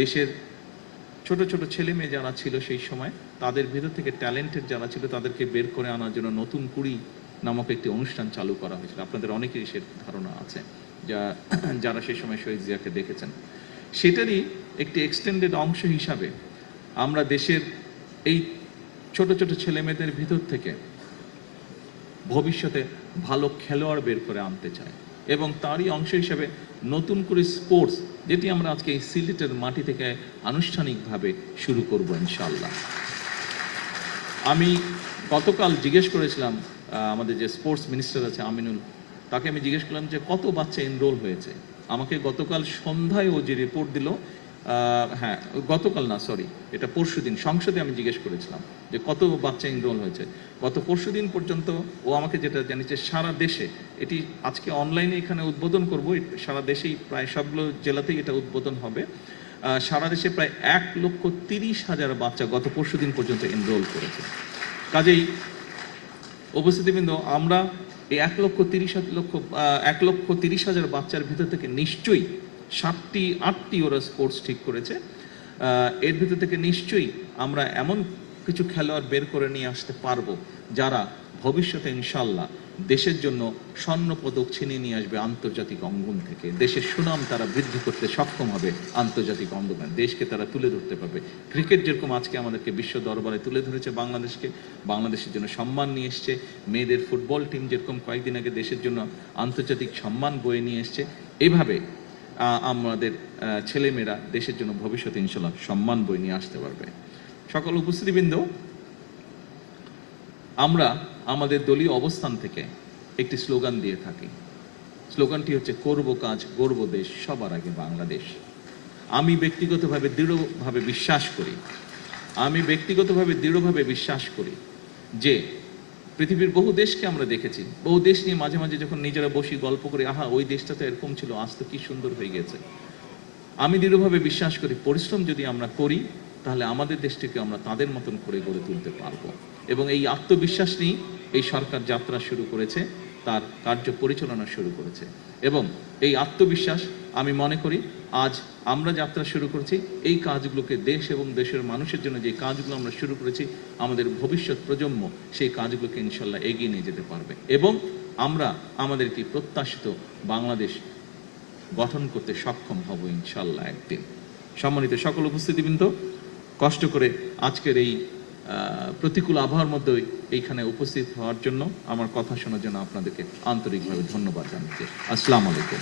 দেশের ছোট ছোট ছেলে মেয়ে যারা ছিল সেই সময়, তাদের ভিতর থেকে ট্যালেন্টেড যারা ছিল তাদেরকে বের করে আনার জন্য নতুন কুড়ি নামক একটি অনুষ্ঠান চালু করা হয়েছিল। আপনাদের অনেকেরই সে ধারণা আছে, যারা সেই সময় শহীদ জিয়াকে দেখেছেন। সেটারই একটি এক্সটেন্ডেড অংশ হিসাবে আমরা দেশের এই ছোট ছোট ছেলে মেয়েদের ভিতর থেকে ভবিষ্যতে ভালো খেলোয়াড় বের করে আনতে চাই, এবং তারই অংশ হিসেবে নতুন করে স্পোর্টস, যেটি আমরা আজকে এই সিলেটের মাটি থেকে আনুষ্ঠানিকভাবে শুরু করব ইনশাআল্লাহ। আমি গতকাল জিজ্ঞেস করেছিলাম আমাদের যে স্পোর্টস মিনিস্টার আছে আমিনুল, তাকে আমি জিজ্ঞেস করলাম যে কত বাচ্চা এনরোল হয়েছে। আমাকে গতকাল সন্ধ্যায় ও যে রিপোর্ট দিল, হ্যাঁ গতকাল না সরি, এটা পরশুদিন সংসদে আমি জিজ্ঞেস করেছিলাম যে কত বাচ্চা এনরোল হয়েছে। গত পরশুদিন পর্যন্ত ও আমাকে যেটা জানিয়েছে, সারা দেশে, এটি আজকে অনলাইনে এখানে উদ্বোধন করব, সারা দেশেই প্রায় সবগুলো জেলাতেই এটা উদ্বোধন হবে, সারা দেশে প্রায় 1,30,000 বাচ্চা গত পরশুদিন পর্যন্ত এনরোল করেছে। কাজেই উপস্থিতিবৃন্দ, আমরা এই 1,30,000 বাচ্চার ভিতর থেকে নিশ্চয়ই 7-8টি ওরা স্পোর্টস ঠিক করেছে। এর ভিতর থেকে নিশ্চয়ই আমরা এমন কিছু খেলোয়াড় বের করে নিয়ে আসতে পারবো যারা ভবিষ্যতে ইনশাল্লাহ দেশের জন্য স্বর্ণ পদক ছিনিয়ে নিয়ে আসবে আন্তর্জাতিক অঙ্গন থেকে। দেশের সুনাম তারা বৃদ্ধি করতে সক্ষম হবে আন্তর্জাতিক অঙ্গনে, দেশকে তারা তুলে ধরতে পারবে। ক্রিকেট যেরকম আজকে আমাদেরকে বিশ্ব দরবারে তুলে ধরেছে বাংলাদেশকে, বাংলাদেশের জন্য সম্মান নিয়ে এসছে, মেয়েদের ফুটবল টিম যেরকম কয়েকদিন আগে দেশের জন্য আন্তর্জাতিক সম্মান বয়ে নিয়ে এসছে, এভাবে আমাদের ছেলেমেয়েরা দেশের জন্য ভবিষ্যতে ইনশাল্লাহ সম্মান বয়ে নিয়ে আসতে পারবে। সকল উপস্থিতিবৃন্দ, আমরা আমাদের দলীয় অবস্থান থেকে একটি স্লোগান দিয়ে থাকি। স্লোগানটি হচ্ছে, করব কাজ গর্ব দেশ, সবার আগে বাংলাদেশ। আমি ব্যক্তিগতভাবে দৃঢ়ভাবে বিশ্বাস করি যে পৃথিবীর বহু দেশকে আমরা দেখেছি, বহু দেশ নিয়ে মাঝে মাঝে যখন নিজেরা বসি গল্প করি, আহা ওই দেশটা তো এরকম ছিল, আজ তো কি সুন্দর হয়ে গেছে। আমি দৃঢ়ভাবে বিশ্বাস করি, পরিশ্রম যদি আমরা করি তাহলে আমাদের দেশটিকে আমরা তাদের মতন করে গড়ে তুলতে পারবো। এবং এই আত্মবিশ্বাস নিয়ে এই সরকার যাত্রা শুরু করেছে, তার কার্য পরিচালনা শুরু করেছে। এবং এই আত্মবিশ্বাস, আমি মনে করি আজ আমরা যাত্রা শুরু করেছি, এই কাজগুলোকে দেশ এবং দেশের মানুষের জন্য যে কাজগুলো আমরা শুরু করেছি, আমাদের ভবিষ্যৎ প্রজন্ম সেই কাজগুলোকে ইনশাল্লাহ এগিয়ে নিয়ে যেতে পারবে, এবং আমরা আমাদের একটি প্রত্যাশিত বাংলাদেশ গঠন করতে সক্ষম হব ইনশাল্লাহ একদিন। সম্মানিত সকল উপস্থিতিবৃন্দ, কষ্ট করে আজকের এই প্রতিকূল আবহাওয়ার মধ্যে এইখানে উপস্থিত হওয়ার জন্য, আমার কথা শোনার জন্য আপনাদেরকে আন্তরিকভাবে ধন্যবাদ জানাচ্ছি। আসসালামু আলাইকুম।